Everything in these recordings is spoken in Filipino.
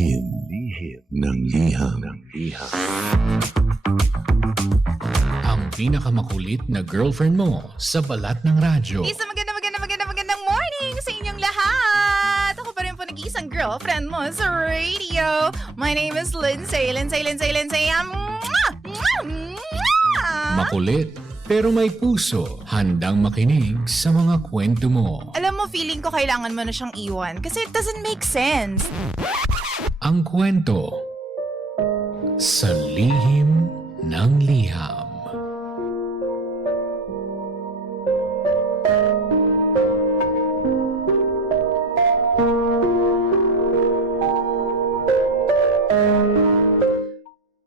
Lihim ng liham. Ang pinakamakulit na girlfriend mo sa balat ng radyo. Isang magandang morning sa inyong lahat! Ako pa rin po nag-iisang girlfriend mo sa radio. My name is Lindsay. Makulit pero may puso, handang makinig sa mga kwento mo. Alam mo, feeling ko kailangan mo na siyang iwan kasi it doesn't make sense. Ang kwento sa lihim ng liham.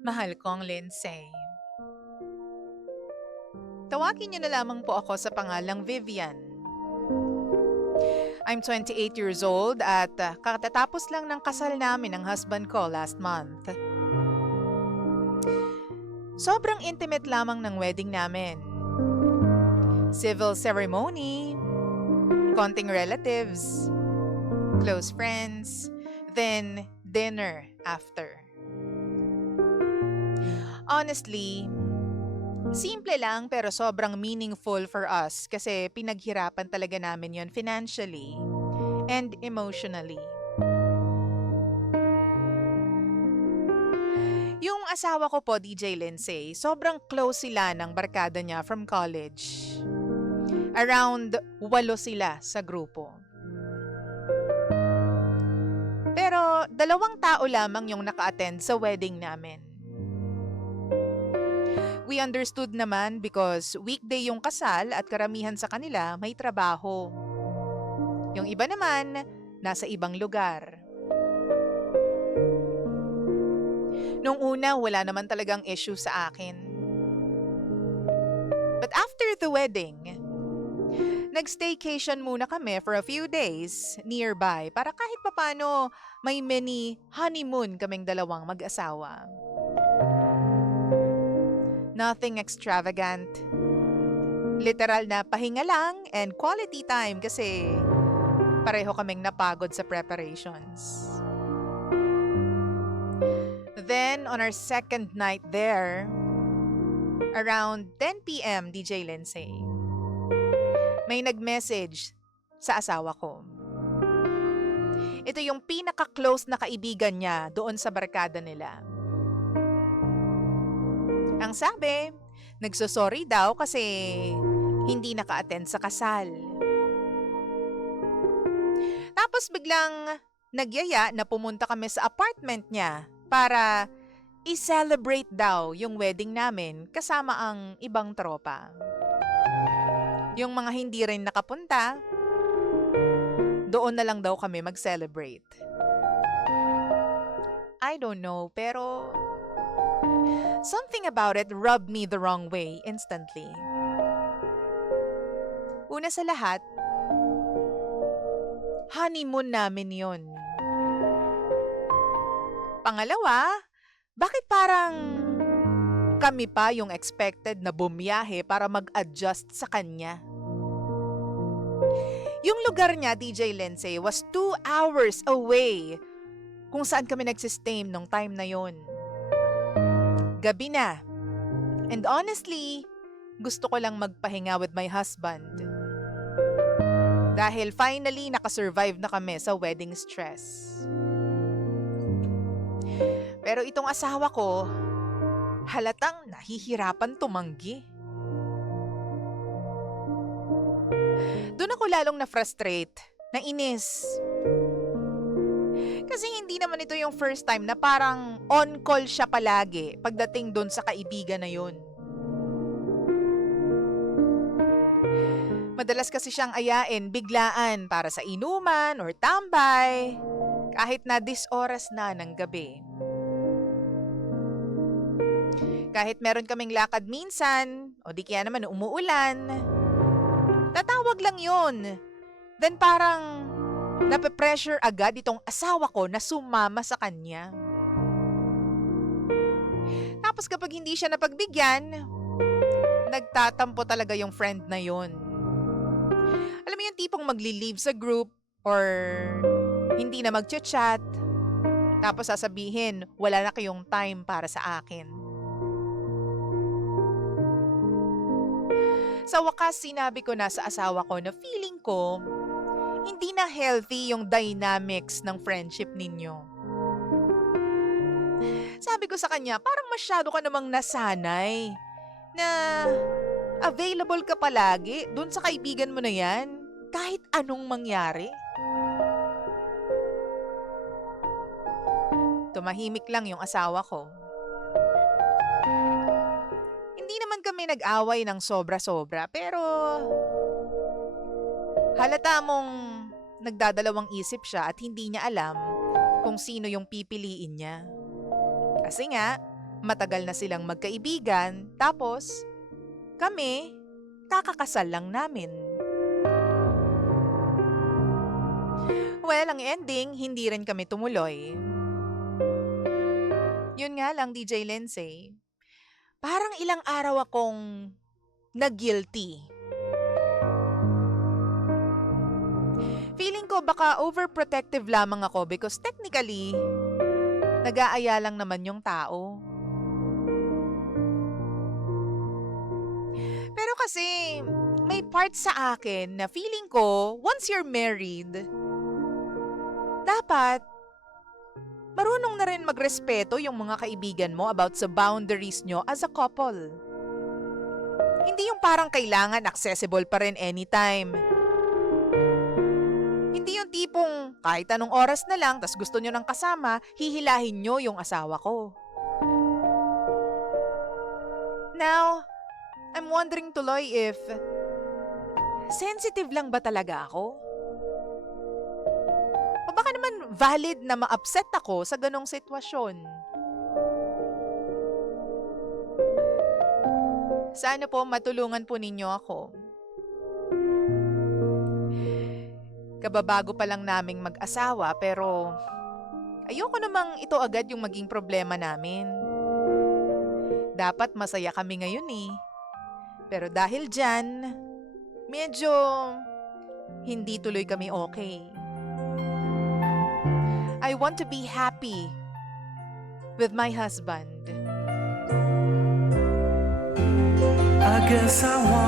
Mahal kong Lindsay. Tawagin niyo na lamang po ako sa pangalang Vivian. I'm 28 years old at katatapos lang ng kasal namin ng husband ko last month. Sobrang intimate lamang ng wedding namin. Civil ceremony, konting relatives, close friends, then dinner after. Honestly, simple lang pero sobrang meaningful for us kasi pinaghirapan talaga namin yon financially and emotionally. Yung asawa ko po, DJ Lindsay, sobrang close sila ng barkada niya from college. Around 8 sila sa grupo. Pero 2 tao lamang yung naka-attend sa wedding namin. We understood naman because weekday yung kasal at karamihan sa kanila may trabaho. Yung iba naman, nasa ibang lugar. Nung una, wala naman talagang issue sa akin. But after the wedding, nag-staycation muna kami for a few days nearby para kahit papano may mini honeymoon kaming 2 mag-asawa. Nothing extravagant. Literal na pahinga lang and quality time kasi pareho kaming napagod sa preparations. Then, on our second night there, around 10 p.m., DJ Lindsay, may nag-message sa asawa ko. Ito yung pinaka-close na kaibigan niya doon sa barkada nila. Ang sabi, nagsosorry daw kasi hindi naka-attend sa kasal. Tapos biglang nagyaya na pumunta kami sa apartment niya para i-celebrate daw yung wedding namin kasama ang ibang tropa. Yung mga hindi rin nakapunta, doon na lang daw kami mag-celebrate. I don't know, pero something about it rubbed me the wrong way instantly. Una sa lahat, honeymoon namin yun. Pangalawa, bakit parang kami pa yung expected na bumiyahe para mag-adjust sa kanya? Yung lugar niya, DJ Lindsay, was 2 hours away kung saan kami nagsistay nung time na yun. Gabi na. And honestly, gusto ko lang magpahinga with my husband. Dahil finally nakasurvive na kami sa wedding stress. Pero itong asawa ko, halatang nahihirapan tumanggi. Doon ako lalong na-frustrate, nainis. Kasi hindi naman ito yung first time na parang on-call siya palagi pagdating doon sa kaibigan na yun. Madalas kasi siyang ayain biglaan para sa inuman or tambay kahit na 10 oras na ng gabi. Kahit meron kaming lakad minsan o di kaya naman umuulan, tatawag lang yun. Then parang nape-pressure agad itong asawa ko na sumama sa kanya. Tapos kapag hindi siya napagbigyan, nagtatampo talaga yung friend na yun. Alam mo yung tipong magli-leave sa group or hindi na mag-chat. Tapos sasabihin, wala na kayong time para sa akin. Sa wakas, sinabi ko na sa asawa ko na feeling ko, hindi na healthy yung dynamics ng friendship ninyo. Sabi ko sa kanya, parang masyado ka namang nasanay na available ka palagi dun sa kaibigan mo na yan, kahit anong mangyari. Tumahimik lang yung asawa ko. Hindi naman kami nag-away ng sobra-sobra, pero halata mong nagdadalawang isip siya at hindi niya alam kung sino yung pipiliin niya. Kasi nga, matagal na silang magkaibigan, tapos kami, kakakasal lang namin. Well, ang ending, hindi rin kami tumuloy. Yun nga lang, DJ Lindsay, parang ilang araw akong na-guilty. Feeling ko baka overprotective lamang ako because technically, nag-aaya lang naman yung tao. Pero kasi, may part sa akin na feeling ko, once you're married, dapat marunong na rin magrespeto yung mga kaibigan mo about sa boundaries nyo as a couple. Hindi yung parang kailangan accessible pa rin anytime. Hindi yung tipong kahit anong oras na lang tas gusto nyo ng kasama, hihilahin nyo yung asawa ko. Now, I'm wondering tuloy if sensitive lang ba talaga ako? O baka naman valid na ma-upset ako sa ganong sitwasyon. Sana po matulungan po ninyo ako. Kababago pa lang naming mag-asawa pero ayoko namang ito agad yung maging problema namin. Dapat masaya kami ngayon eh. Pero dahil dyan, medyo hindi tuloy kami okay. I want to be happy with my husband. I guess I want